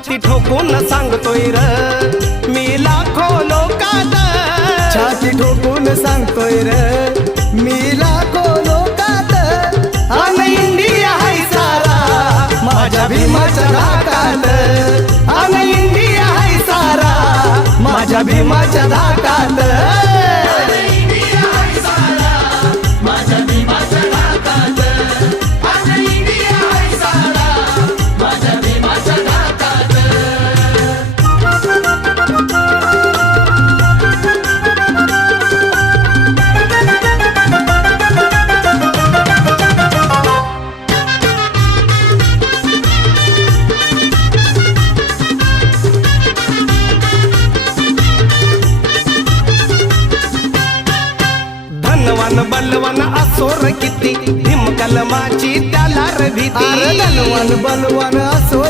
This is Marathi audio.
छाती ठोकून सांगतोय र मी लाखो लोकात, छाती ठोकून सांगतोय र मी लाखो लोकात, अन इंडिया हाय सारा माझ्या भीमाच्या धाकात, अन इंडिया हाय सारा माझ्या भीमाच्या धाकात. धनवान बलवान असोर किती भीम कलमाची त्याला रे भीती, धनवान बलवान असो